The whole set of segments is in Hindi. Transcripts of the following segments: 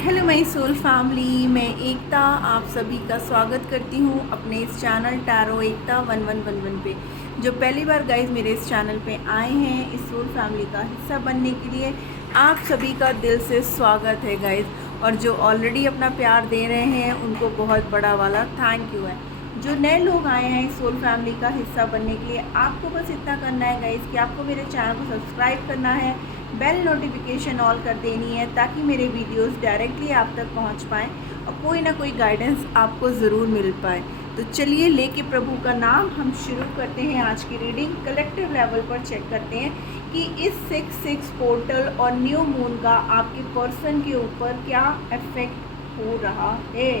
हेलो माय सोल फैमिली, मैं एकता आप सभी का स्वागत करती हूँ अपने इस चैनल टैरो एकता 1111 पे। जो पहली बार गाइज मेरे इस चैनल पे आए हैं इस सोल फैमिली का हिस्सा बनने के लिए आप सभी का दिल से स्वागत है गाइज। और जो ऑलरेडी अपना प्यार दे रहे हैं उनको बहुत बड़ा वाला थैंक यू है। जो नए लोग आए हैं इस सोल फैमिली का हिस्सा बनने के लिए आपको बस इतना करना है गाइज कि आपको मेरे चैनल को सब्सक्राइब करना है, बेल नोटिफिकेशन ऑल कर देनी है ताकि मेरे वीडियोस डायरेक्टली आप तक पहुंच पाएँ और कोई ना कोई गाइडेंस आपको ज़रूर मिल पाए। तो चलिए लेके प्रभु का नाम हम शुरू करते हैं आज की रीडिंग। कलेक्टिव लेवल पर चेक करते हैं कि इस 6-6 पोर्टल और न्यू मून का आपके पर्सन के ऊपर क्या इफेक्ट हो रहा है,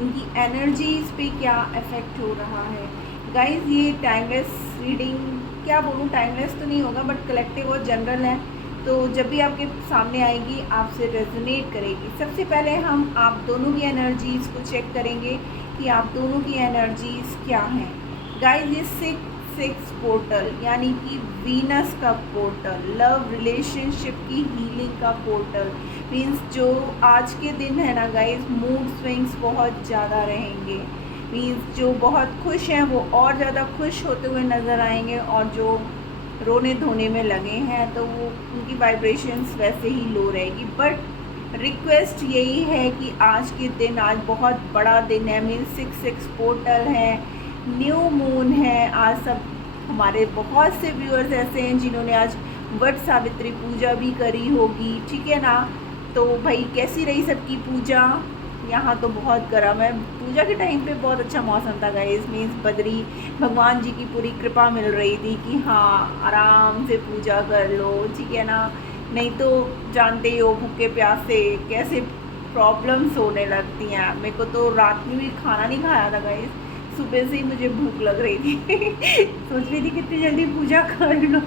उनकी एनर्जीज पे क्या इफेक्ट हो रहा है। गाइज ये टाइमलेस रीडिंग, क्या बोलूँ, टाइमलेस तो नहीं होगा बट कलेक्टिव और जनरल है, तो जब भी आपके सामने आएगी आपसे रेजोनेट करेगी। सबसे पहले हम आप दोनों की एनर्जीज़ को चेक करेंगे कि आप दोनों की एनर्जीज़ क्या हैं। गाइस ये 6-6 पोर्टल यानी कि वीनस का पोर्टल, लव रिलेशनशिप की हीलिंग का पोर्टल मीन्स जो आज के दिन है ना गाइस, मूड स्विंग्स बहुत ज़्यादा रहेंगे। मीन्स जो बहुत खुश हैं वो और ज़्यादा खुश होते हुए नज़र आएंगे और जो रोने धोने में लगे हैं तो वो उनकी वाइब्रेशंस वैसे ही लो रहेगी। बट रिक्वेस्ट यही है कि आज के दिन, आज बहुत बड़ा दिन है, मीन्स 6-6 पोर्टल है, न्यू मून है। आज सब हमारे बहुत से व्यूअर्स ऐसे हैं जिन्होंने आज वट सावित्री पूजा भी करी होगी, ठीक है ना। तो भाई कैसी रही सबकी पूजा? यहाँ तो बहुत गर्म है। पूजा के टाइम पे बहुत अच्छा मौसम था गाइस, मीन्स बद्री भगवान जी की पूरी कृपा मिल रही थी कि हाँ आराम से पूजा कर लो, ठीक है ना। नहीं तो जानते ही हो भूखे प्यासे कैसे प्रॉब्लम्स होने लगती हैं। मेरे को तो रात में भी खाना नहीं खाया था गाइस, सुबह से ही मुझे भूख लग रही थी सोच रही थी कितनी जल्दी पूजा कर लो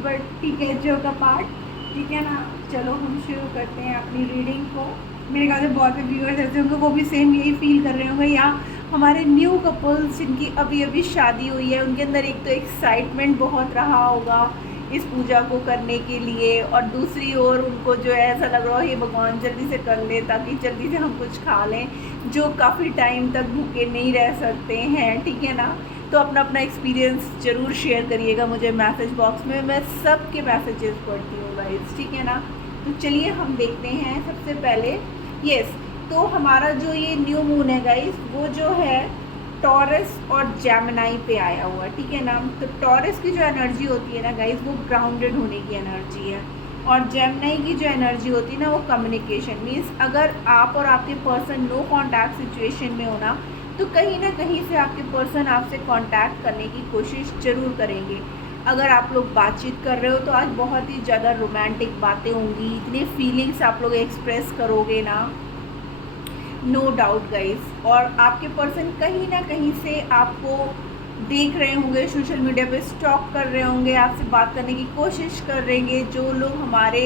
बट ठीक है, जो का पार्ट, ठीक है ना। चलो हम शुरू करते हैं अपनी रीडिंग को। मेरे ख्याल से बहुत से व्यूअर्स ऐसे होंगे वो भी सेम यही फील कर रहे होंगे, या हमारे न्यू कपल्स जिनकी अभी अभी शादी हुई है उनके अंदर एक तो एक्साइटमेंट बहुत रहा होगा इस पूजा को करने के लिए, और दूसरी ओर उनको जो है ऐसा लग रहा हो ये भगवान जल्दी से कर ले ताकि जल्दी से हम कुछ खा लें, जो काफ़ी टाइम तक भूखे नहीं रह सकते हैं, ठीक है ना। तो अपना अपना एक्सपीरियंस ज़रूर शेयर करिएगा मुझे मैसेज बॉक्स में, मैं सबके मैसेजेस पढ़ती हूँ गाइस, ठीक है ना। तो चलिए हम देखते हैं सबसे पहले। यस, तो हमारा जो ये न्यू मून है गाइस वो जो है टॉरस और जेमिनी पे आया हुआ, ठीक है ना। तो टॉरस की जो एनर्जी होती है ना गाइस वो ग्राउंडेड होने की एनर्जी है, और जेमिनी की जो एनर्जी होती है ना वो कम्युनिकेशन मीन्स अगर आप और आपके पर्सन नो कॉन्टैक्ट सिचुएशन में हो ना तो कहीं ना कहीं से आपके पर्सन आपसे कॉन्टैक्ट करने की कोशिश ज़रूर करेंगे। अगर आप लोग बातचीत कर रहे हो तो आज बहुत ही ज़्यादा रोमांटिक बातें होंगी, इतने फीलिंग्स आप लोग एक्सप्रेस करोगे ना, नो डाउट गाइस। और आपके पर्सन कहीं ना कहीं से आपको देख रहे होंगे, सोशल मीडिया पे स्टॉक कर रहे होंगे, आपसे बात करने की कोशिश कर रहेंगे। जो लोग हमारे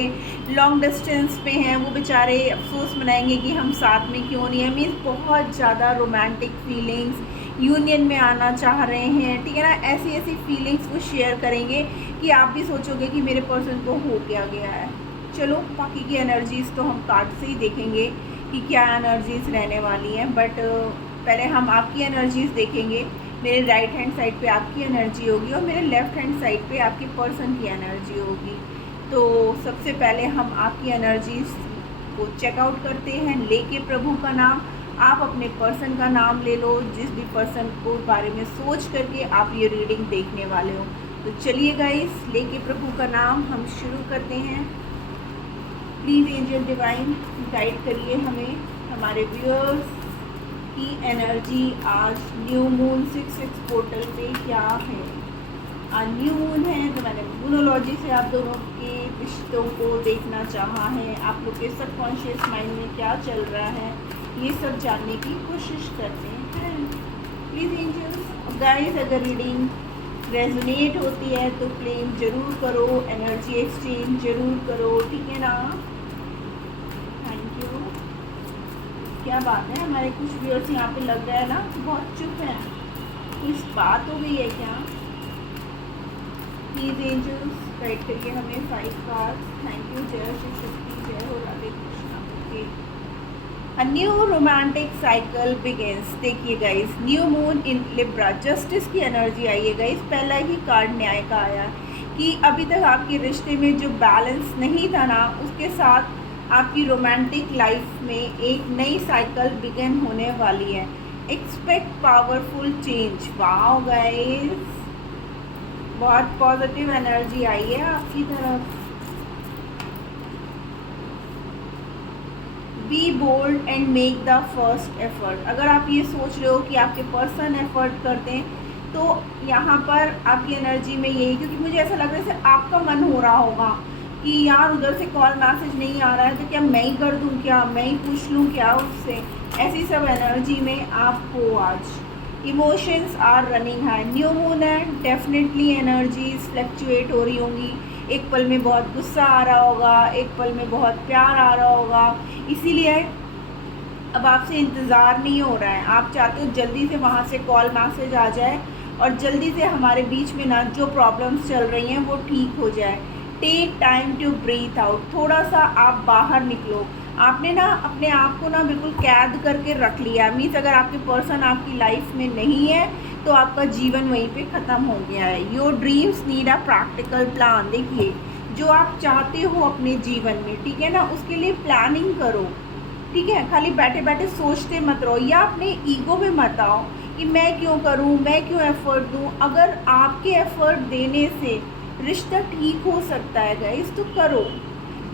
लॉन्ग डिस्टेंस पे हैं वो बेचारे अफसोस मनाएंगे कि हम साथ में क्यों नहीं है। मीन्स बहुत ज़्यादा रोमांटिक फीलिंग्स, यूनियन में आना चाह रहे हैं, ठीक है ना। ऐसी ऐसी फीलिंग्स वो शेयर करेंगे कि आप भी सोचोगे कि मेरे पर्सन को हो क्या गया है। चलो बाकी की एनर्जीज़ तो हम कार्ड से ही देखेंगे कि क्या एनर्जीज़ रहने वाली हैं, बट पहले हम आपकी एनर्जीज़ देखेंगे। मेरे राइट हैंड साइड पे आपकी एनर्जी होगी और मेरे लेफ़्ट हैंड साइड पे आपके पर्सन की एनर्जी होगी। तो सबसे पहले हम आपकी एनर्जीज़ को चेकआउट करते हैं लेके प्रभु का नाम। आप अपने पर्सन का नाम ले लो, जिस भी पर्सन को बारे में सोच करके आप ये रीडिंग देखने वाले हो। तो चलिए गाइस, लेके प्रभु का नाम हम शुरू करते हैं। प्लीज़ एंजल डिवाइन गाइड करिए हमें, हमारे व्यूअर्स की एनर्जी आज न्यू मून 6-6 पोर्टल पे क्या है। आज न्यू मून है तो मैंने मूनोलॉजी से आप दोनों के रिश्तों को देखना चाहा है, आप लोग के सबकॉन्शियस माइंड में क्या चल रहा है ये सब जानने की कोशिश करते हैं। प्लीज़ एंजल्स गाइस, अगर रीडिंग रेजोनेट होती है तो क्लेम ज़रूर करो, एनर्जी एक्सचेंज ज़रूर करो, ठीक है ना। Thank you. क्या बात है, हमारे कुछ व्यूअर्स यहाँ पे लग रहा है ना बहुत चुप हैं, कुछ बात हो गई है क्या? प्लीज एंजल्स गाइड करिए हमें 5 कार्ड्स। Thank you. जय श्री शक्ति, जय हो Radhe Krishna. A new romantic cycle begins. देखिए guys, new moon in Libra, justice की एनर्जी आई है गाइस। पहला ही कार्ड न्याय का आया कि अभी तक आपके रिश्ते में जो बैलेंस नहीं था ना, उसके साथ आपकी रोमांटिक लाइफ में एक नई साइकिल बिगिन होने वाली है। Expect powerful change. Wow guys, बहुत पॉजिटिव एनर्जी आई है आपकी तरफ। Be bold and make the first effort. अगर आप ये सोच रहे हो कि आपके पर्सन एफर्ट करते हैं, तो यहाँ पर आपकी एनर्जी में यही, क्योंकि मुझे ऐसा लग रहा है जैसे आपका मन हो रहा होगा कि यार उधर से कॉल मैसेज नहीं आ रहा है, तो क्या मैं ही कर दूँ, क्या मैं ही पूछ लूँ क्या उससे। ऐसी सब एनर्जी में आपको आज emotions are running high. New moon है, डेफिनेटली एनर्जीज फ्लक्चुएट हो रही होंगी। एक पल में बहुत गुस्सा आ रहा होगा, एक पल में बहुत प्यार आ रहा होगा। इसीलिए अब आपसे इंतज़ार नहीं हो रहा है, आप चाहते हो जल्दी से वहाँ से कॉल मैसेज आ जाए और जल्दी से हमारे बीच में ना जो प्रॉब्लम्स चल रही हैं वो ठीक हो जाए। Take time to breathe out. थोड़ा सा आप बाहर निकलो। आपने ना अपने आप को ना बिल्कुल कैद करके रख लिया। मीन्स अगर आपके पर्सन आपकी लाइफ में नहीं है तो आपका जीवन वहीं पे ख़त्म हो गया है। Your dreams need a practical plan. देखिए, जो आप चाहते हो अपने जीवन में, ठीक है ना, उसके लिए प्लानिंग करो। ठीक है, खाली बैठे बैठे सोचते मत रहो या अपने ईगो में मत आओ कि मैं क्यों करूं, मैं क्यों एफर्ट दूं। अगर आपके एफर्ट देने से रिश्ता ठीक हो सकता है गाइस, तो करो,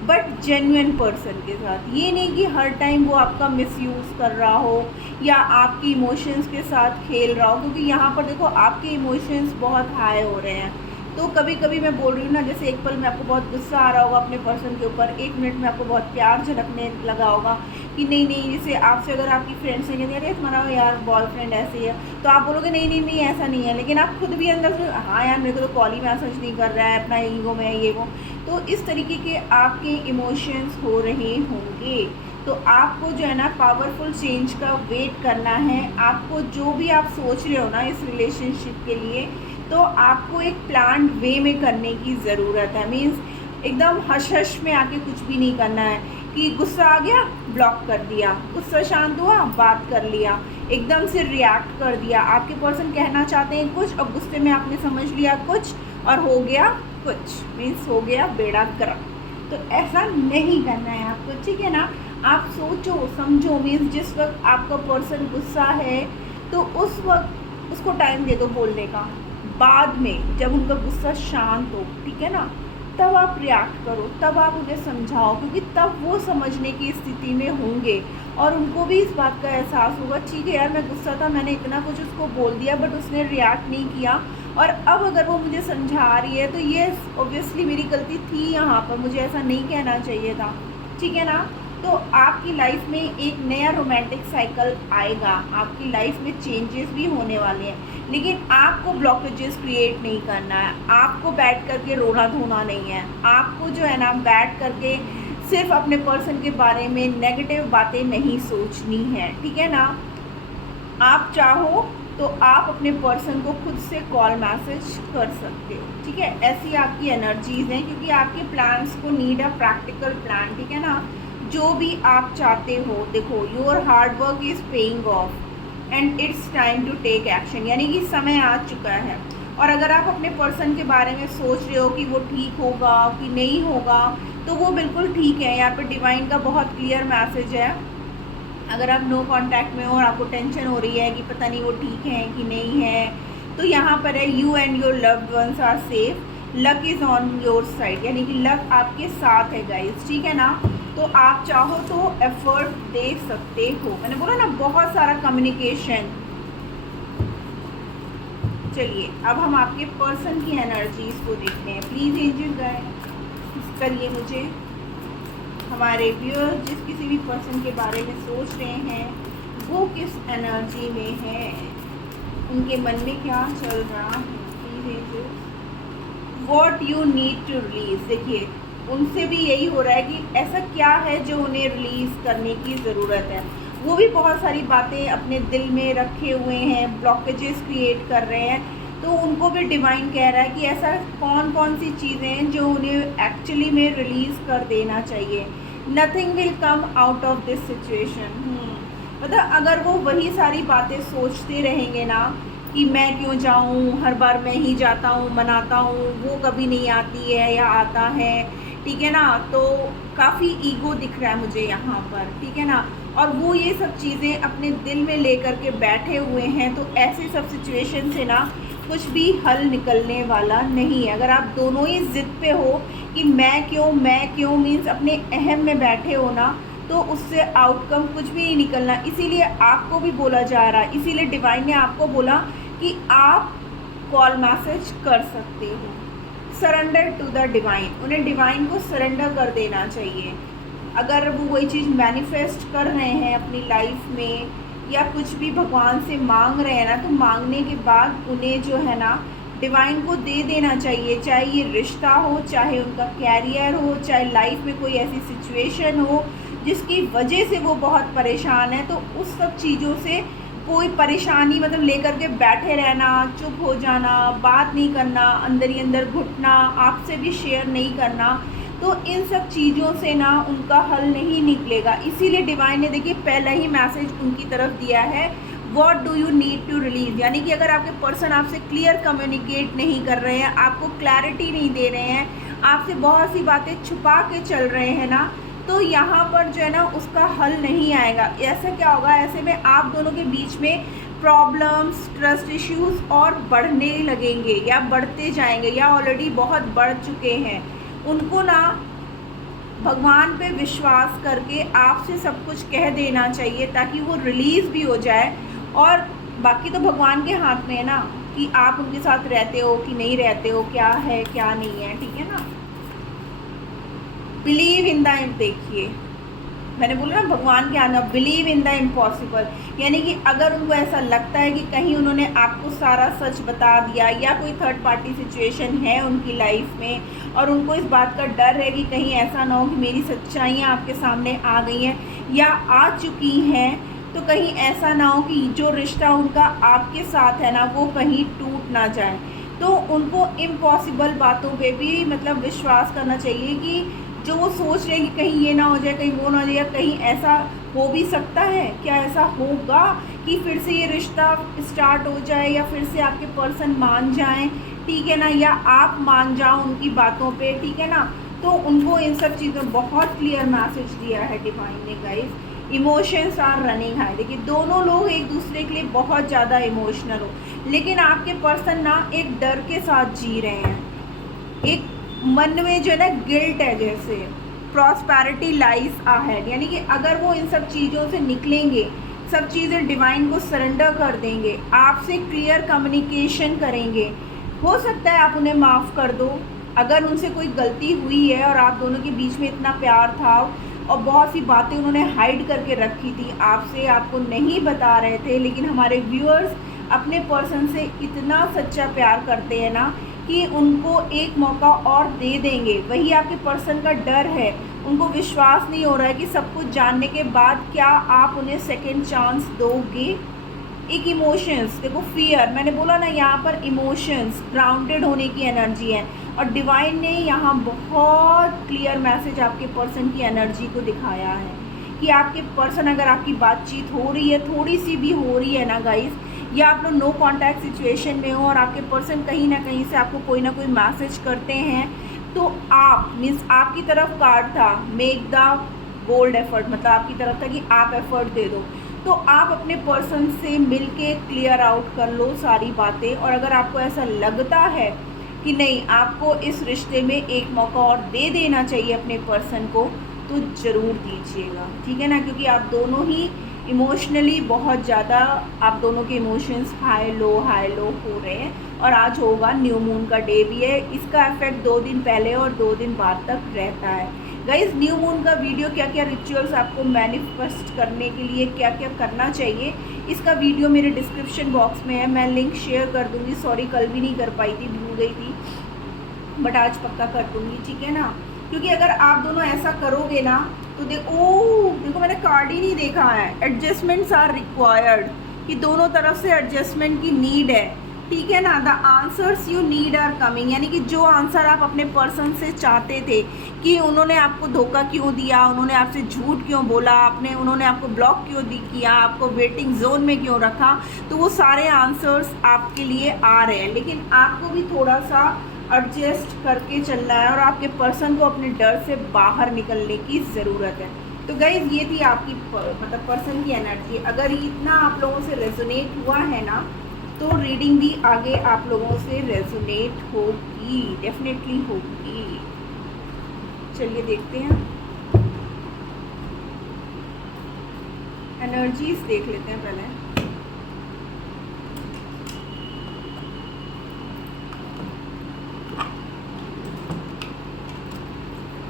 बट जेन्युइन पर्सन के साथ। ये नहीं कि हर टाइम वो आपका मिसयूज़ कर रहा हो या आपके इमोशंस के साथ खेल रहा हो, क्योंकि यहाँ पर देखो आपके इमोशंस बहुत हाई हो रहे हैं। तो कभी कभी मैं बोल रही हूँ ना, जैसे एक पल में आपको बहुत गुस्सा आ रहा होगा अपने पर्सन के ऊपर, एक मिनट में आपको बहुत प्यार झलकने लगा होगा कि नहीं नहीं, जैसे आपसे अगर आपकी फ्रेंड से कहती है अरे तुम्हारा यार बॉयफ्रेंड ऐसे ही है, तो आप बोलोगे नहीं नहीं नहीं ऐसा नहीं है, लेकिन आप खुद भी अंदर से हाँ यार मेरे को तो कॉल ही मैसेज नहीं कर रहा है, अपना ईगो में ये वो। तो इस तरीके के आपके इमोशंस हो रहे होंगे। तो आपको जो है ना पावरफुल चेंज का वेट करना है। आपको जो भी आप सोच रहे हो ना इस रिलेशनशिप के लिए, तो आपको एक प्लान वे में करने की ज़रूरत है। मीन्स एकदम हश हश में आके कुछ भी नहीं करना है कि गुस्सा आ गया ब्लॉक कर दिया, गुस्सा शांत हुआ बात कर लिया, एकदम से रिएक्ट कर दिया। आपके पर्सन कहना चाहते हैं कुछ और गुस्से में आपने समझ लिया कुछ और हो गया कुछ, मीन्स हो गया बेड़ा गर्क। तो ऐसा नहीं करना है आपको, ठीक है ना। आप सोचो समझो, मीन्स जिस वक्त आपका पर्सन गुस्सा है तो उस वक्त उसको टाइम दे दो बोलने का। बाद में जब उनका गुस्सा शांत हो, ठीक है ना, तब आप रिएक्ट करो, तब आप उन्हें समझाओ, क्योंकि तब वो समझने की स्थिति में होंगे और उनको भी इस बात का एहसास होगा ठीक है यार मैं गुस्सा था, मैंने इतना कुछ उसको बोल दिया बट उसने रिएक्ट नहीं किया, और अब अगर वो मुझे समझा रही है तो ये ऑब्वियसली मेरी गलती थी, यहाँ पर मुझे ऐसा नहीं कहना चाहिए था, ठीक है ना। तो आपकी लाइफ में एक नया रोमांटिक साइकिल आएगा, आपकी लाइफ में चेंजेस भी होने वाले हैं, लेकिन आपको ब्लॉकेजेस क्रिएट नहीं करना है। आपको बैठ करके रोना धोना नहीं है। आपको जो है ना बैठ करके सिर्फ अपने पर्सन के बारे में नेगेटिव बातें नहीं सोचनी है, ठीक है ना। आप चाहो तो आप अपने पर्सन को खुद से कॉल मैसेज कर सकते हो, ठीक है। ऐसी आपकी एनर्जीज हैं, क्योंकि आपके प्लान्स को नीड अ प्रैक्टिकल प्लान, ठीक है ना। जो भी आप चाहते हो, देखो your hard work is paying off and it's time to take action, यानी कि समय आ चुका है। और अगर आप अपने पर्सन के बारे में सोच रहे हो कि वो ठीक होगा कि नहीं होगा, तो वो बिल्कुल ठीक है। यहाँ पर डिवाइन का बहुत क्लियर मैसेज है। अगर आप नो कांटेक्ट में हो और आपको टेंशन हो रही है कि पता नहीं वो ठीक है कि नहीं है, तो यहाँ पर है you and your loved ones are safe, luck is on your side, यानी कि लक आपके साथ है गाइस, ठीक है ना। तो आप चाहो तो एफर्ट दे सकते हो। मैंने बोला ना बहुत सारा कम्युनिकेशन। चलिए अब हम आपके पर्सन की एनर्जीज को देखते हैं। प्लीज़ एंजल गाइड करिए मुझे। हमारे व्यूअर जिस किसी भी पर्सन के बारे में सोच रहे हैं वो किस एनर्जी में है, उनके मन में क्या चल रहा है। Please angel, what you need to release. देखिए उनसे भी यही हो रहा है कि ऐसा क्या है जो उन्हें रिलीज़ करने की ज़रूरत है। वो भी बहुत सारी बातें अपने दिल में रखे हुए हैं, ब्लॉकेजेस क्रिएट कर रहे हैं, तो उनको भी डिवाइन कह रहा है कि ऐसा कौन कौन सी चीज़ें हैं जो उन्हें एक्चुअली में रिलीज़ कर देना चाहिए। Nothing will come out of this situation. मतलब अगर वो वही सारी बातें सोचते रहेंगे ना कि मैं क्यों जाऊँ, हर बार मैं ही जाता हूँ, मनाता हूँ, वो कभी नहीं आती है या आता है, ठीक है ना, तो काफ़ी ईगो दिख रहा है मुझे यहाँ पर, ठीक है ना, और वो ये सब चीज़ें अपने दिल में लेकर के बैठे हुए हैं, तो ऐसे सब सिचुएशन से ना कुछ भी हल निकलने वाला नहीं है। अगर आप दोनों ही ज़िद पे हो कि मैं क्यों मीन्स अपने अहम में बैठे हो ना, तो उससे आउटकम कुछ भी नहीं निकलना। इसीलिए आपको भी बोला जा रहा है, इसीलिए डिवाइन ने आपको बोला कि आप कॉल मैसेज कर सकते हो। सरेंडर टू द डिवाइन, उन्हें डिवाइन को सरेंडर कर देना चाहिए। अगर वो वही चीज़ मैनिफेस्ट कर रहे हैं अपनी लाइफ में या कुछ भी भगवान से मांग रहे हैं ना, तो मांगने के बाद उन्हें जो है ना डिवाइन को दे देना चाहिए। चाहे ये रिश्ता हो, चाहे उनका कैरियर हो, चाहे लाइफ में कोई ऐसी सिचुएशन हो जिसकी वजह से वो बहुत परेशान है, तो उस सब चीज़ों से कोई परेशानी मतलब लेकर के बैठे रहना, चुप हो जाना, बात नहीं करना, अंदर ही अंदर घुटना, आपसे भी शेयर नहीं करना, तो इन सब चीज़ों से ना उनका हल नहीं निकलेगा। इसीलिए डिवाइन ने देखिए पहला ही मैसेज उनकी तरफ दिया है, what do you need to release. यानी कि अगर आपके पर्सन आपसे क्लियर कम्युनिकेट नहीं कर रहे हैं, आपको क्लैरिटी नहीं दे रहे हैं, आपसे बहुत सी बातें छुपा के चल रहे हैं ना, तो यहाँ पर जो है ना उसका हल नहीं आएगा। ऐसा क्या होगा, ऐसे में आप दोनों के बीच में प्रॉब्लम्स, ट्रस्ट इश्यूज और बढ़ने लगेंगे या बढ़ते जाएंगे या ऑलरेडी बहुत बढ़ चुके हैं। उनको ना भगवान पे विश्वास करके आपसे सब कुछ कह देना चाहिए ताकि वो रिलीज़ भी हो जाए। और बाकी तो भगवान के हाथ में है ना कि आप उनके साथ रहते हो कि नहीं रहते हो, क्या है क्या नहीं है, ठीक है ना। बिलीव इन द, देखिए मैंने बोला ना भगवान के आना, बिलीव इन द इम्पॉसिबल। यानी कि अगर उनको ऐसा लगता है कि कहीं उन्होंने आपको सारा सच बता दिया या कोई थर्ड पार्टी सिचुएशन है उनकी लाइफ में और उनको इस बात का डर है कि कहीं ऐसा ना हो कि मेरी सच्चाइयाँ आपके सामने आ गई हैं या आ चुकी हैं, तो कहीं ऐसा ना हो कि जो रिश्ता उनका आपके साथ है ना वो कहीं टूट ना जाए। तो उनको इम्पॉसिबल बातों पे भी मतलब विश्वास करना चाहिए कि जो वो सोच रहे हैं कि कहीं ये ना हो जाए, कहीं वो ना हो जाए, या कहीं ऐसा हो भी सकता है, क्या ऐसा होगा कि फिर से ये रिश्ता स्टार्ट हो जाए या फिर से आपके पर्सन मान जाएं, ठीक है ना, या आप मान जाओ उनकी बातों पे, ठीक है ना। तो उनको इन सब चीज़ों बहुत क्लियर मैसेज दिया है डिवाइन ने guys. Emotions are running high. देखिए दोनों लोग एक दूसरे के लिए बहुत ज़्यादा इमोशनल हो, लेकिन आपके पर्सन ना एक डर के साथ जी रहे हैं, एक मन में जो है ना गिल्ट है, जैसे प्रॉस्पेरिटी लाइज अहेड। यानी कि अगर वो इन सब चीज़ों से निकलेंगे, सब चीज़ें डिवाइन को सरेंडर कर देंगे, आपसे क्लियर कम्युनिकेशन करेंगे, हो सकता है आप उन्हें माफ़ कर दो। अगर उनसे कोई गलती हुई है और आप दोनों के बीच में इतना प्यार था और बहुत सी बातें उन्होंने हाइड करके रखी थी आपसे, आपको नहीं बता रहे थे, लेकिन हमारे व्यूअर्स अपने पर्सन से इतना सच्चा प्यार करते हैं ना कि उनको एक मौका और दे देंगे। वही आपके पर्सन का डर है, उनको विश्वास नहीं हो रहा है कि सब कुछ जानने के बाद क्या आप उन्हें सेकंड चांस दोगे। एक इमोशंस, देखो फियर, मैंने बोला ना यहाँ पर इमोशंस ग्राउंडेड होने की एनर्जी है, और डिवाइन ने यहाँ बहुत क्लियर मैसेज आपके पर्सन की एनर्जी को दिखाया है कि आपके पर्सन, अगर आपकी बातचीत हो रही है, थोड़ी सी भी हो रही है ना गाइस, या आप लोग नो कांटेक्ट सिचुएशन में हो और आपके पर्सन कहीं ना कहीं से आपको कोई ना कोई मैसेज करते हैं, तो आप मीन्स आपकी तरफ कार्ड था मेक द बोल्ड एफर्ट, मतलब आपकी तरफ था कि आप एफर्ट दे दो। तो आप अपने पर्सन से मिल के क्लियर आउट कर लो सारी बातें, और अगर आपको ऐसा लगता है कि नहीं आपको इस रिश्ते में एक मौका और दे देना चाहिए अपने पर्सन को, तो ज़रूर दीजिएगा, ठीक है ना, क्योंकि आप दोनों ही इमोशनली बहुत ज़्यादा, आप दोनों के इमोशंस हाई लो हो रहे हैं। और आज होगा न्यू मून का डे भी है, इसका इफेक्ट 2 दिन पहले और 2 दिन बाद तक रहता है। गाइस न्यू मून का वीडियो, क्या क्या रिचुअल्स आपको मैनिफेस्ट करने के लिए क्या क्या करना चाहिए, इसका वीडियो मेरे डिस्क्रिप्शन बॉक्स में है, मैं लिंक शेयर कर दूँगी। सॉरी कल भी नहीं कर पाई थी, भूल गई थी, बट आज पक्का कर दूँगी, ठीक है ना। क्योंकि अगर आप दोनों ऐसा करोगे ना तो देखो मैंने कार्ड ही नहीं देखा है। एडजस्टमेंट्स आर रिक्वायर्ड, कि दोनों तरफ से एडजस्टमेंट की नीड है। ठीक है ना। The answers you need are coming, यानी कि जो आंसर आप अपने पर्सन से चाहते थे कि उन्होंने आपको धोखा क्यों दिया, उन्होंने आपसे झूठ क्यों बोला, उन्होंने आपको ब्लॉक क्यों किया, आपको वेटिंग जोन में क्यों रखा, तो वो सारे आंसर्स आपके लिए आ रहे हैं। लेकिन आपको भी थोड़ा सा एडजस्ट करके चलना है और आपके पर्सन को अपने डर से बाहर निकलने की ज़रूरत है। तो गाइज ये थी आपकी मतलब पर्सन की एनर्जी। अगर इतना आप लोगों से रेजोनेट हुआ है ना, तो रीडिंग भी आगे आप लोगों से रेजोनेट होगी, डेफिनेटली होगी। चलिए देखते हैं, एनर्जीज देख लेते हैं पहले।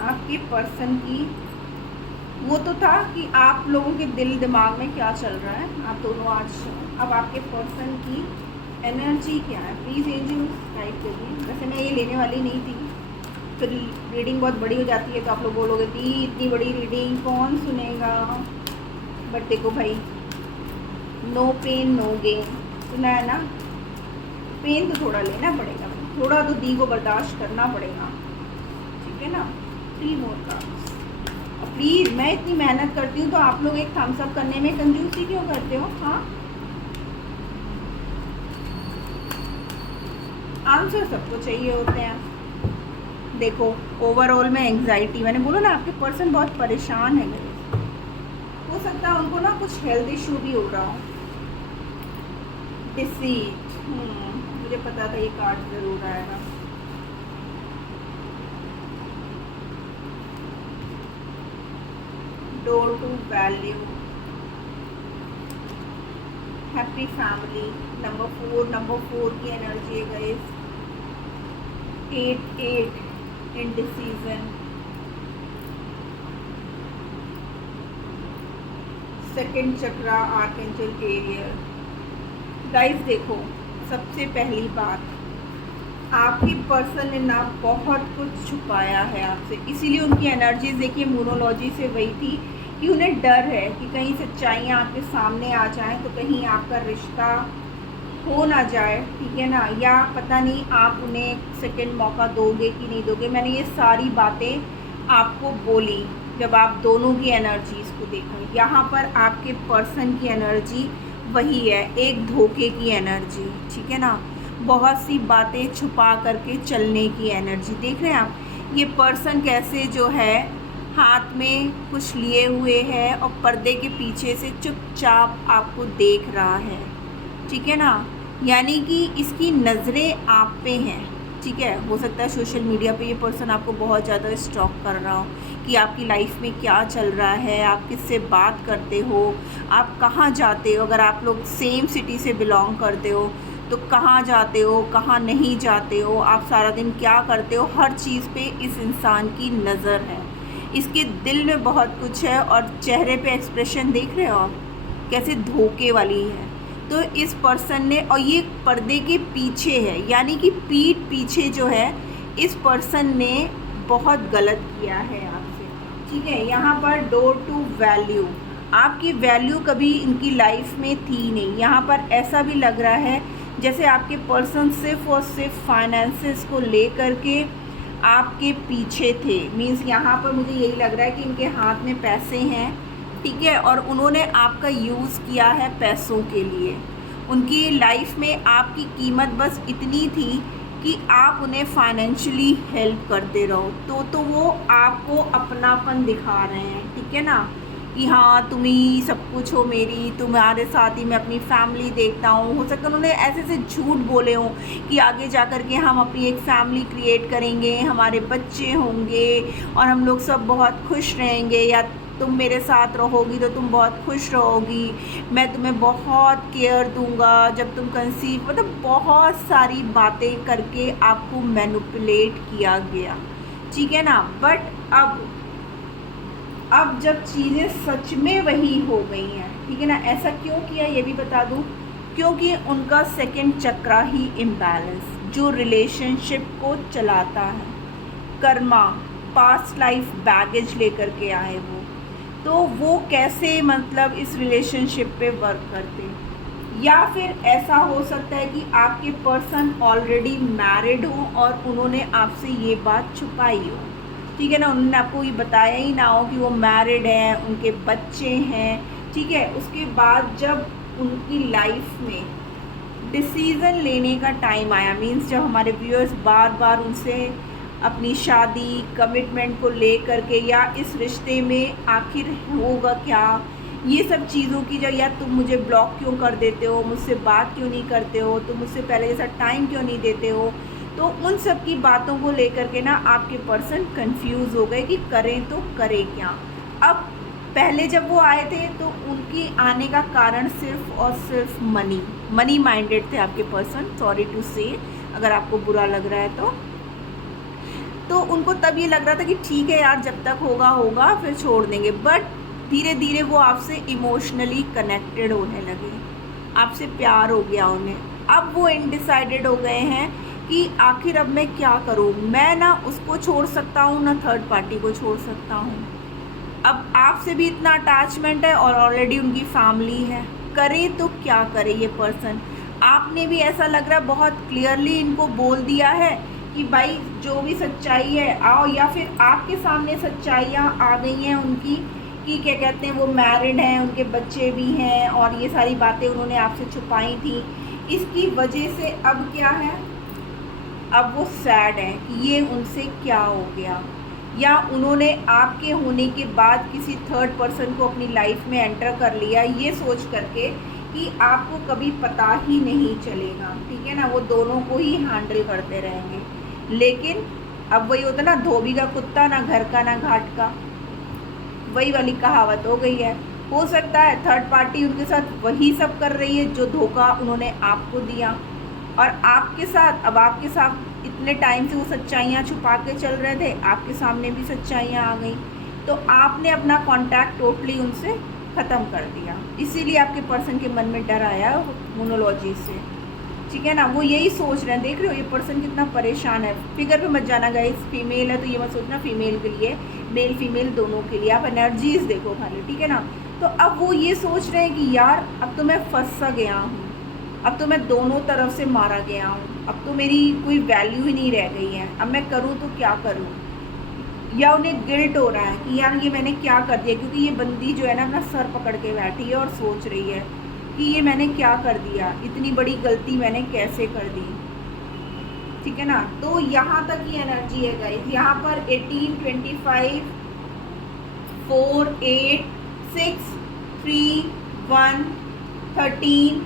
आपके पर्सन की वो तो था कि आप लोगों के दिल दिमाग में क्या चल रहा है, आप दोनों आज। अब आपके पर्सन की एनर्जी क्या है, प्लीज़ एंजल्स गाइड करिए। वैसे मैं ये लेने वाली नहीं थी, फिर रीडिंग बहुत बड़ी हो जाती है तो आप लोग बोलोगे दी इतनी बड़ी रीडिंग कौन सुनेगा। बट देखो भाई, नो पेन नो गेन, सुना है ना। पेन तो थोड़ा लेना पड़ेगा, थोड़ा तो दी को बर्दाश्त करना पड़ेगा, ठीक है ना। 3 मोर कार्ड्स। प्लीज़, मैं इतनी मेहनत करती हूँ तो आप लोग एक थम्स अप करने में कंजूसी क्यों करते हो। हाँ, आंसर सबको चाहिए होते हैं। देखो ओवरऑल में एंग्जाइटी, मैंने बोला ना आपके पर्सन बहुत परेशान है। हो सकता है उनको ना कुछ हेल्थ इशू भी हो रहा हो। डिसीट, मुझे पता था ये कार्ड ज़रूर आएगा। Door to value, happy family, number 4 की एनर्जी है guys. 8 indecision, second chakra, archangel career. Guys देखो, सबसे पहली बात, आपके पर्सन ने ना बहुत कुछ छुपाया है आपसे, इसीलिए उनकी एनर्जीज देखिए न्यूमरोलॉजी से वही थी कि उन्हें डर है कि कहीं सच्चाइयाँ आपके सामने आ जाएं, तो कहीं आपका रिश्ता हो ना जाए, ठीक है ना, या पता नहीं आप उन्हें सेकंड मौका दोगे कि नहीं दोगे। मैंने ये सारी बातें आपको बोली जब आप दोनों की एनर्जीज़ को देखो। यहाँ पर आपके पर्सन की एनर्जी वही है, एक धोखे की एनर्जी, ठीक है ना, बहुत सी बातें छुपा करके चलने की एनर्जी। देख रहे हैं आप ये पर्सन कैसे जो है हाथ में कुछ लिए हुए है और पर्दे के पीछे से चुपचाप आपको देख रहा है, ठीक है ना। यानी कि इसकी नज़रें आप पे हैं, ठीक है। हो सकता है सोशल मीडिया पे ये पर्सन आपको बहुत ज़्यादा स्टॉक कर रहा हो कि आपकी लाइफ में क्या चल रहा है, आप किससे बात करते हो, आप कहाँ जाते हो। अगर आप लोग सेम सिटी से बिलोंग करते हो तो कहाँ जाते हो, कहाँ नहीं जाते हो, आप सारा दिन क्या करते हो, हर चीज़ पे इस इंसान की नज़र है। इसके दिल में बहुत कुछ है और चेहरे पे एक्सप्रेशन देख रहे हो आप कैसे धोखे वाली है। तो इस पर्सन ने, और ये पर्दे के पीछे है, यानी कि पीठ पीछे जो है इस पर्सन ने बहुत गलत किया है आपसे, ठीक है। यहाँ पर डोर टू वैल्यू, आपकी वैल्यू कभी इनकी लाइफ में थी नहीं। यहाँ पर ऐसा भी लग रहा है जैसे आपके पर्सन सिर्फ और सिर्फ फाइनेंसेस को लेकर के आपके पीछे थे। मीन्स यहाँ पर मुझे यही लग रहा है कि इनके हाथ में पैसे हैं, ठीक है, और उन्होंने आपका यूज़ किया है पैसों के लिए। उनकी लाइफ में आपकी कीमत बस इतनी थी कि आप उन्हें फाइनेंशियली हेल्प करते रहो, तो वो आपको अपनापन दिखा रहे हैं, ठीक है ना, कि हाँ तुम ही सब कुछ हो मेरी, तुम्हारे साथ ही मैं अपनी फैमिली देखता हूँ। हो सकता है उन्होंने ऐसे ऐसे झूठ बोले हों कि आगे जा कर के हम अपनी एक फैमिली क्रिएट करेंगे, हमारे बच्चे होंगे और हम लोग सब बहुत खुश रहेंगे, या तुम मेरे साथ रहोगी तो तुम बहुत खुश रहोगी, मैं तुम्हें बहुत केयर दूंगा जब तुम कंसीव, मतलब बहुत सारी बातें करके आपको मैनिपुलेट किया गया, ठीक है ना। बट अब जब चीज़ें सच में वही हो गई हैं, ठीक है ना, ऐसा क्यों किया ये भी बता दूं, क्योंकि उनका सेकंड चक्रा ही इम्बैलेंस जो रिलेशनशिप को चलाता है, कर्मा, पास्ट लाइफ बैगेज लेकर के आए वो, तो वो कैसे मतलब इस रिलेशनशिप पे वर्क करते, या फिर ऐसा हो सकता है कि आपके पर्सन ऑलरेडी मैरिड हो और उन्होंने आपसे ये बात छुपाई हो, ठीक है ना, उन्होंने आपको ये बताया ही ना हो कि वो मैरिड हैं, उनके बच्चे हैं, ठीक है। उसके बाद जब उनकी लाइफ में डिसीज़न लेने का टाइम आया, मीन्स जब हमारे व्यूअर्स बार बार उनसे अपनी शादी कमिटमेंट को ले करके या इस रिश्ते में आखिर होगा क्या, ये सब चीज़ों की, जब या तुम मुझे ब्लॉक क्यों कर देते हो, मुझसे बात क्यों नहीं करते हो, तुम मुझसे पहले जैसा टाइम क्यों नहीं देते हो, तो उन सब की बातों को लेकर के ना आपके पर्सन कंफ्यूज हो गए कि करें तो करें क्या। अब पहले जब वो आए थे तो उनकी आने का कारण सिर्फ और सिर्फ मनी माइंडेड थे आपके पर्सन, सॉरी टू से, अगर आपको बुरा लग रहा है तो उनको तब ये लग रहा था कि ठीक है यार, जब तक होगा होगा, फिर छोड़ देंगे। बट धीरे धीरे वो आपसे इमोशनली कनेक्टेड होने लगे, आपसे प्यार हो गया उन्हें। अब वो इनडिसाइडेड हो गए हैं कि आखिर अब मैं क्या करूँ, मैं ना उसको छोड़ सकता हूँ ना थर्ड पार्टी को छोड़ सकता हूँ। अब आपसे भी इतना अटैचमेंट है और ऑलरेडी उनकी फैमिली है, करें तो क्या करे ये पर्सन। आपने भी ऐसा लग रहा है बहुत क्लियरली इनको बोल दिया है कि भाई जो भी सच्चाई है आओ, या फिर आपके सामने सच्चाइयाँ आ गई हैं उनकी कि क्या कहते हैं वो मैरिड हैं, उनके बच्चे भी हैं, और ये सारी बातें उन्होंने आपसे छुपाई थी। इसकी वजह से अब क्या है, अब वो सैड है कि ये उनसे क्या हो गया, या उन्होंने आपके होने के बाद किसी थर्ड पर्सन को अपनी लाइफ में एंटर कर लिया, ये सोच करके कि आपको कभी पता ही नहीं चलेगा, ठीक है ना, वो दोनों को ही हैंडल करते रहेंगे। लेकिन अब वही होता ना, धोबी का कुत्ता, ना घर का ना घाट का, वही वाली कहावत हो गई है। हो सकता है थर्ड पार्टी उनके साथ वही सब कर रही है जो धोखा उन्होंने आपको दिया, और आपके साथ, अब आपके साथ इतने टाइम से वो सच्चाइयाँ छुपा के चल रहे थे, आपके सामने भी सच्चाइयाँ आ गई, तो आपने अपना कांटेक्ट टोटली उनसे ख़त्म कर दिया। इसीलिए आपके पर्सन के मन में डर आया मोनोलॉजी से, ठीक है ना। वो यही सोच रहे हैं, देख रहे हो ये पर्सन कितना परेशान है। फिगर पे मत जाना गाइस, फीमेल है तो ये मत सोचना फीमेल के लिए, मेल फीमेल दोनों के लिए, आप एनर्जीज देखो खाली, ठीक है ना। तो अब वो ये सोच रहे हैं कि यार अब तो मैं फंस सा गया हूँ, अब तो मैं दोनों तरफ से मारा गया हूँ, अब तो मेरी कोई वैल्यू ही नहीं रह गई है, अब मैं करूँ तो क्या करूँ। या उन्हें गिल्ट हो रहा है कि यार ये मैंने क्या कर दिया, क्योंकि ये बंदी जो है ना अपना सर पकड़ के बैठी है और सोच रही है कि ये मैंने क्या कर दिया, इतनी बड़ी गलती मैंने कैसे कर दी, ठीक है ना। तो यहाँ तक की एनर्जी है गाइस। यहाँ पर 18, 25, 4, 8, 6, 3, 1, 13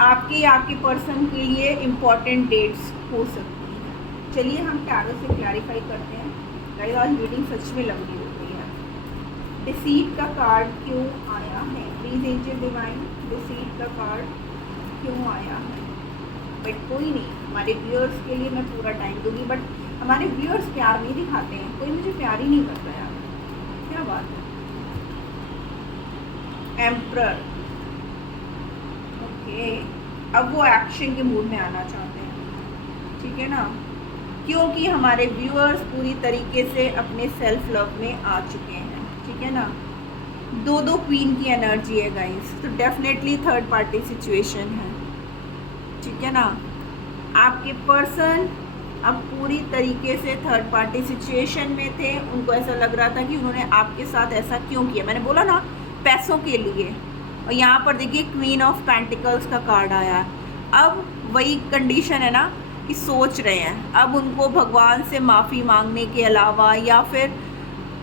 आपके पर्सन के लिए इम्पॉर्टेंट डेट्स हो सकती हैं। चलिए हम टैरो से क्लैरिफाई करते हैं गाइस, आज रीडिंग सच में लंबी हो गई है। डिसीट का कार्ड क्यों आया है, प्लीज एंजल डिवाइन, डिसीट का कार्ड क्यों आया है। बट कोई नहीं, हमारे व्यूअर्स के लिए मैं पूरा टाइम दूंगी, बट हमारे व्यूअर्स प्यार नहीं दिखाते हैं, कोई मुझे प्यार ही नहीं करता यार, क्या बात है। एम्परर, ओके, अब वो एक्शन के मूड में आना चाहते हैं, ठीक है ना, क्योंकि हमारे व्यूअर्स पूरी तरीके से अपने सेल्फ लव में आ चुके हैं, ठीक है ना। दो क्वीन की एनर्जी है गाइस, तो डेफिनेटली थर्ड पार्टी सिचुएशन है, ठीक है ना। आपके पर्सन अब पूरी तरीके से थर्ड पार्टी सिचुएशन में थे, उनको ऐसा लग रहा था कि उन्होंने आपके साथ ऐसा क्यों किया, मैंने बोला ना पैसों के लिए। और यहाँ पर देखिए क्वीन ऑफ पेंटिकल्स का कार्ड आया। अब वही कंडीशन है ना कि सोच रहे हैं, अब उनको भगवान से माफ़ी मांगने के अलावा या फिर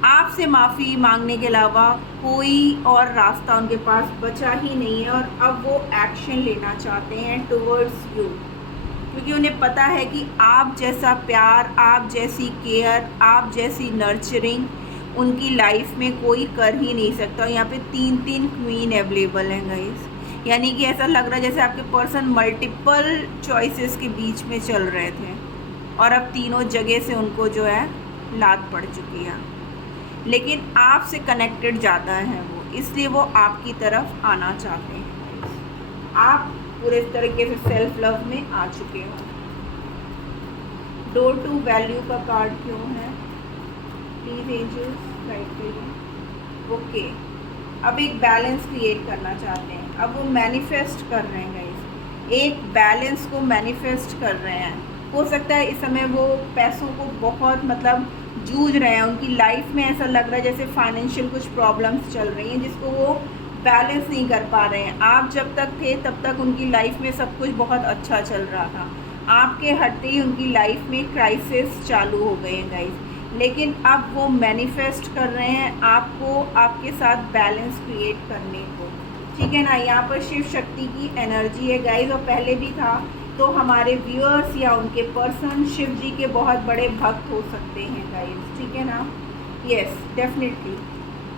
आपसे माफ़ी मांगने के अलावा कोई और रास्ता उनके पास बचा ही नहीं है, और अब वो एक्शन लेना चाहते हैं टुवर्ड्स यू, क्योंकि उन्हें पता है कि आप जैसा प्यार, आप जैसी केयर, आप जैसी नर्चरिंग उनकी लाइफ में कोई कर ही नहीं सकता। और यहाँ पे 3 क्वीन अवेलेबल हैं गाइस, यानी कि ऐसा लग रहा है जैसे आपके पर्सन मल्टीपल चॉइसेस के बीच में चल रहे थे और अब तीनों जगह से उनको जो है लात पड़ चुकी है। लेकिन आपसे कनेक्टेड ज़्यादा है वो, इसलिए वो आपकी तरफ आना चाहते हैं। आप पूरे तरीके से सेल्फ लव में आ चुके हो। डोर टू वैल्यू का कार्ड क्यों है, प्लीज एंजल्स गाइड करिए। ओके, अब एक बैलेंस क्रिएट करना चाहते हैं, अब वो मैनिफेस्ट कर रहे हैं गाइस, एक बैलेंस को मैनिफेस्ट कर रहे हैं। हो सकता है इस समय वो पैसों को बहुत मतलब जूझ रहे हैं, उनकी लाइफ में ऐसा लग रहा है जैसे फाइनेंशियल कुछ प्रॉब्लम्स चल रही हैं जिसको वो बैलेंस नहीं कर पा रहे हैं। आप जब तक थे तब तक उनकी लाइफ में सब कुछ बहुत अच्छा चल रहा था, आपके हटते ही उनकी लाइफ में क्राइसिस चालू हो गए हैं गाइस। लेकिन अब वो मैनिफेस्ट कर रहे हैं आपको, आपके साथ बैलेंस क्रिएट करने को, ठीक है ना। यहाँ पर शिव शक्ति की एनर्जी है गाइस, और पहले भी था। तो हमारे व्यूअर्स या उनके पर्सन शिव जी के बहुत बड़े भक्त हो सकते हैं गाइस, ठीक है ना। यस डेफिनेटली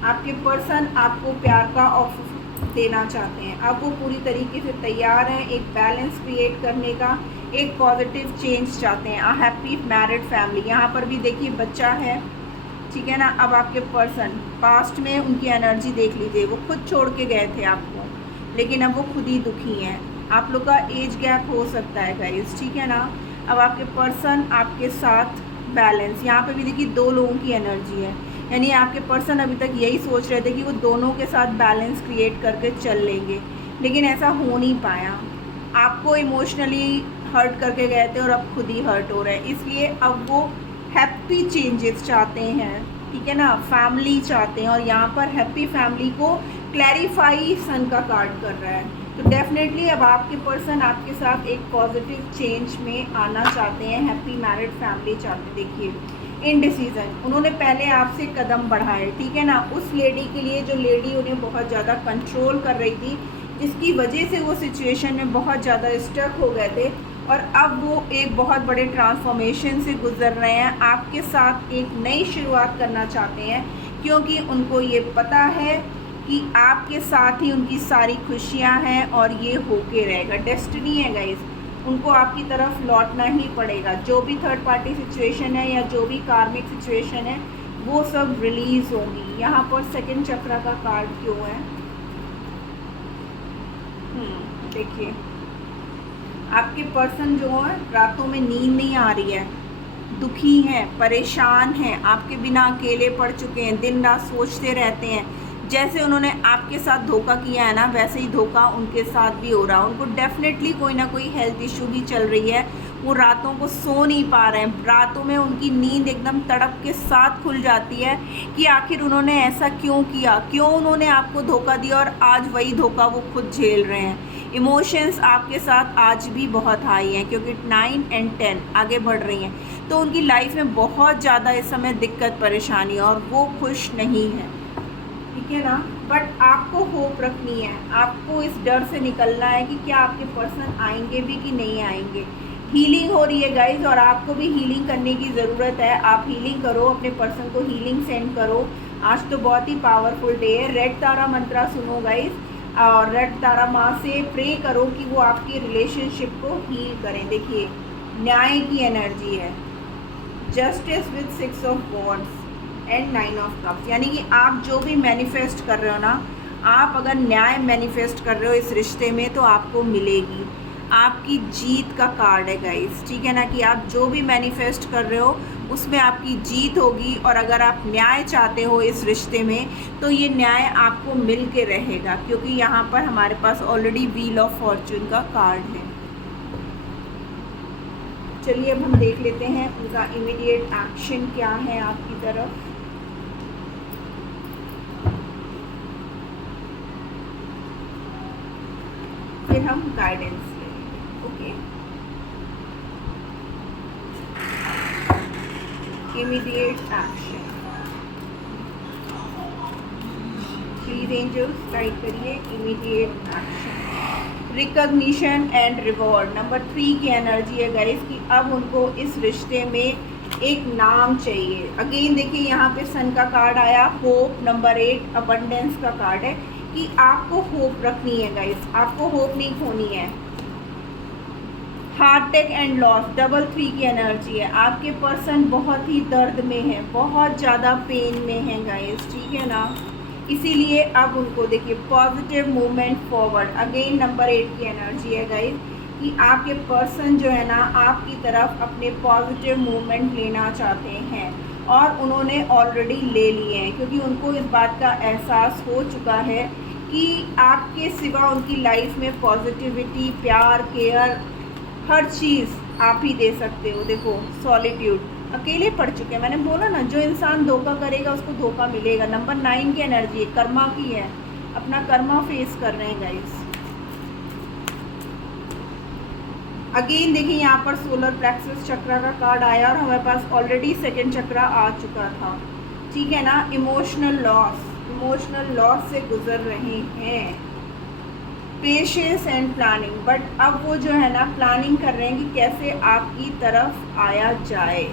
आपके पर्सन आपको प्यार का ऑफर देना चाहते हैं, आप वो पूरी तरीके से तैयार हैं एक बैलेंस क्रिएट करने का, एक पॉजिटिव चेंज चाहते हैं। हैप्पी मैरिड फैमिली, यहाँ पर भी देखिए बच्चा है, ठीक है ना। अब आपके पर्सन पास्ट में उनकी एनर्जी देख लीजिए, वो खुद छोड़ के गए थे आपको, लेकिन अब वो खुद ही दुखी हैं। आप लोग का एज गैप हो सकता है गाइस, ठीक है ना। अब आपके पर्सन आपके साथ बैलेंस, यहाँ पे भी देखिए 2 लोगों की एनर्जी है, यानी आपके पर्सन अभी तक यही सोच रहे थे कि वो दोनों के साथ बैलेंस क्रिएट करके चल लेंगे, लेकिन ऐसा हो नहीं पाया। आपको इमोशनली हर्ट करके गए थे और अब खुद ही हर्ट हो रहे हैं, इसलिए अब वो हैप्पी चेंजेस चाहते हैं, ठीक है ना। फैमिली चाहते हैं, और यहाँ पर हैप्पी फैमिली को क्लैरिफाई सन का कार्ड कर रहा है। तो डेफिनेटली अब आपके पर्सन आपके साथ एक पॉजिटिव चेंज में आना चाहते हैं, हैप्पी मैरिड फैमिली चाहते हैं। देखिए इनडिसीजन, उन्होंने पहले आपसे कदम बढ़ाए, ठीक है ना। उस लेडी के लिए जो लेडी उन्हें बहुत ज़्यादा कंट्रोल कर रही थी, जिसकी वजह से वो सिचुएशन में बहुत ज़्यादा स्टक हो गए थे, और अब वो एक बहुत बड़े ट्रांसफॉर्मेशन से गुजर रहे हैं, आपके साथ एक नई शुरुआत करना चाहते हैं, क्योंकि उनको ये पता है कि आपके साथ ही उनकी सारी खुशियां हैं और ये होके रहेगा। डेस्टिनी है गाइस, उनको आपकी तरफ लौटना ही पड़ेगा। जो भी थर्ड पार्टी सिचुएशन है या जो भी कार्मिक सिचुएशन है वो सब रिलीज़ होंगी। यहाँ पर सेकंड चक्र का कार्ड क्यों है, देखिए आपके पर्सन जो है रातों में नींद नहीं आ रही है, दुखी हैं, परेशान हैं, आपके बिना अकेले पड़ चुके हैं, दिन रात सोचते रहते हैं। जैसे उन्होंने आपके साथ धोखा किया है ना, वैसे ही धोखा उनके साथ भी हो रहा है। उनको डेफिनेटली कोई ना कोई हेल्थ इशू भी चल रही है, वो रातों को सो नहीं पा रहे हैं, रातों में उनकी नींद एकदम तड़प के साथ खुल जाती है कि आखिर उन्होंने ऐसा क्यों किया, क्यों उन्होंने आपको धोखा दिया, और आज वही धोखा वो खुद झेल रहे हैं। इमोशंस आपके साथ आज भी बहुत हाई हैं, क्योंकि 9 और 10 आगे बढ़ रही हैं, तो उनकी लाइफ में बहुत ज़्यादा इस समय दिक्कत परेशानी है और वो खुश नहीं है, ठीक है ना। बट आपको होप रखनी है, आपको इस डर से निकलना है कि क्या आपके पर्सन आएंगे भी कि नहीं आएंगे। हीलिंग हो रही है गाइज, और आपको भी हीलिंग करने की ज़रूरत है। आप हीलिंग करो, अपने पर्सन को हीलिंग सेंड करो। आज तो बहुत ही पावरफुल डे है। रेड तारा मंत्रा सुनो गाइज, और रेड तारा माँ से प्रे करो कि वो आपकी रिलेशनशिप को हील करें। देखिए न्याय की एनर्जी है, justice with 6 of wands and 9 of cups, यानी कि आप जो भी मैनिफेस्ट कर रहे हो ना, आप अगर न्याय मैनिफेस्ट कर रहे हो इस रिश्ते में तो आपको मिलेगी। आपकी जीत का कार्ड है गाइस, ठीक है ना, कि आप जो भी मैनिफेस्ट कर रहे हो उसमें आपकी जीत होगी। और अगर आप न्याय चाहते हो इस रिश्ते में तो ये न्याय आपको मिल के रहेगा, क्योंकि यहाँ पर हमारे पास ऑलरेडी व्हील ऑफ फॉर्चून का कार्ड है। चलिए अब हम देख लेते हैं उनका इमीडिएट एक्शन क्या है आपकी तरफ। फिर हम गाइडेंस लेंगे, okay. Immediate action, please angels guide करिए immediate action. Recognition and reward, number 3 की एनर्जी है गाइस कि अब उनको इस रिश्ते में एक नाम चाहिए। अगेन देखिए यहाँ पे सन का कार्ड आया, होप। नंबर 8 अबंडेंस का कार्ड है कि आपको होप रखनी है गाइस, आपको होप नहीं खोनी है। Heart attack and loss, double 3 की एनर्जी है। आपके पर्सन बहुत ही दर्द में है, बहुत ज़्यादा पेन में है गाइस, ठीक है ना। इसीलिए अब उनको देखिए positive movement forward. Again number 8 की एनर्जी है गाइस कि आपके पर्सन जो है ना आपकी तरफ अपने पॉजिटिव मूवमेंट लेना चाहते हैं, और उन्होंने ऑलरेडी ले लिए हैं, क्योंकि उनको इस बात का एहसास हो चुका है कि आपके सिवा उनकी लाइफ में पॉजिटिविटी, प्यार, केयर, हर चीज़ आप ही दे सकते हो। देखो सॉलिट्यूड, अकेले पड़ चुके हैं। मैंने बोला ना, जो इंसान धोखा करेगा उसको धोखा मिलेगा। नंबर 9 की एनर्जी है, कर्मा की है, अपना कर्मा फेस कर रहे हैं गाइस। अगेन देखिए यहाँ पर सोलर प्लेक्सस चक्रा का कार्ड आया और हमारे पास ऑलरेडी सेकंड चक्रा आ चुका था, ठीक है ना। इमोशनल लॉस से गुजर रहे हैं, पेशेंस एंड प्लानिंग, बट अब वो जो है ना प्लानिंग कर रहे हैं कि कैसे आपकी तरफ आया जाए।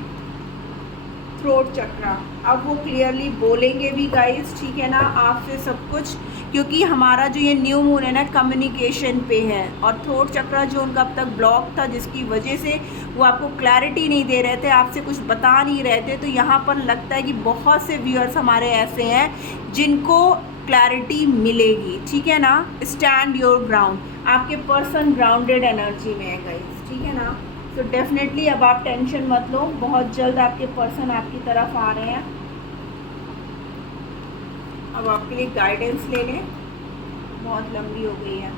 थ्रोट चक्रा, अब वो क्लियरली बोलेंगे भी गाइस, ठीक है ना, आपसे सब कुछ, क्योंकि हमारा जो ये न्यू मून है ना कम्युनिकेशन पे है। और थ्रोट चक्रा जो उनका अब तक ब्लॉक था, जिसकी वजह से वो आपको क्लैरिटी नहीं दे रहे थे, आपसे कुछ बता नहीं रहे थे, तो यहाँ पर लगता है कि बहुत से व्यूअर्स हमारे ऐसे हैं जिनको क्लैरिटी मिलेगी, ठीक है ना। स्टैंड योर ग्राउंड, आपके पर्सन ग्राउंडेड एनर्जी में है गाइस, ठीक है ना। तो डेफिनेटली अब आप टेंशन मत लो, बहुत जल्द आपके पर्सन आपकी तरफ आ रहे हैं। अब आपके लिए गाइडेंस ले लें, बहुत लंबी हो गई है।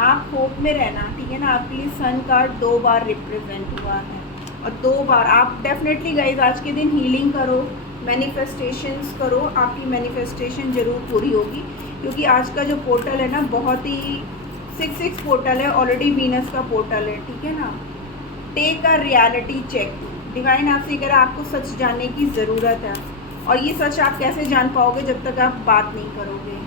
आप होप में रहना, ठीक है ना। आपके लिए सन कार्ड 2 बार रिप्रेजेंट हुआ है और 2 बार आप डेफिनेटली गाइज आज के दिन हीलिंग करो, मैनिफेस्टेशंस करो, आपकी मैनिफेस्टेशन ज़रूर पूरी होगी। क्योंकि आज का जो पोर्टल है ना बहुत ही 6-6 पोर्टल है, ऑलरेडी वीनस का पोर्टल है, ठीक है ना। Take a reality check, divine आपसे कह रहा है आपको सच जानने की ज़रूरत है, और ये सच आप कैसे जान पाओगे जब तक आप बात नहीं करोगे।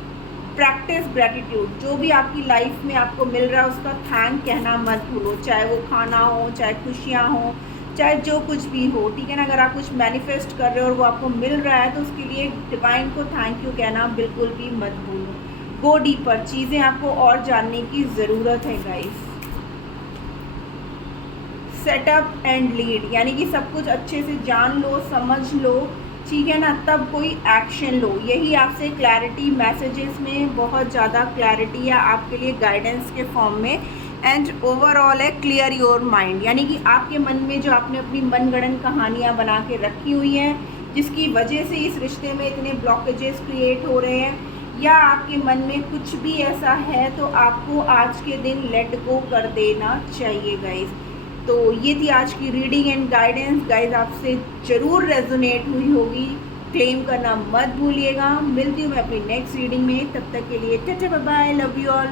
प्रैक्टिस ग्रैटिट्यूड, जो भी आपकी लाइफ में आपको मिल रहा है उसका थैंक कहना मत भूलो, चाहे वो खाना हो, चाहे खुशियाँ हो, चाहे जो कुछ भी हो, ठीक है ना। अगर आप कुछ मैनिफेस्ट कर रहे हो और वो आपको मिल रहा है तो उसके लिए डिवाइन को थैंक यू कहना बिल्कुल भी मत भूलो। गो डीपर, चीज़ें आपको और जानने की ज़रूरत है गाइस। सेटअप एंड लीड, यानी कि सब कुछ अच्छे से जान लो, समझ लो, ठीक है ना, तब कोई एक्शन लो। यही आपसे क्लैरिटी, मैसेजेस में बहुत ज़्यादा क्लैरिटी है आपके लिए गाइडेंस के फॉर्म में। एंड ओवरऑल है क्लियर योर माइंड, यानी कि आपके मन में जो आपने अपनी मनगढ़ंत कहानियाँ बना के रखी हुई हैं, जिसकी वजह से इस रिश्ते में इतने ब्लॉकेजेस क्रिएट हो रहे हैं, या आपके मन में कुछ भी ऐसा है, तो आपको आज के दिन लेट गो कर देना चाहिए गाइस। तो ये थी आज की रीडिंग एंड गाइडेंस गाइस, आपसे ज़रूर रेजोनेट हुई होगी, क्लेम करना मत भूलिएगा। मिलती हूँ मैं अपनी नेक्स्ट रीडिंग में, तब तक के लिए tata bye bye, love you all.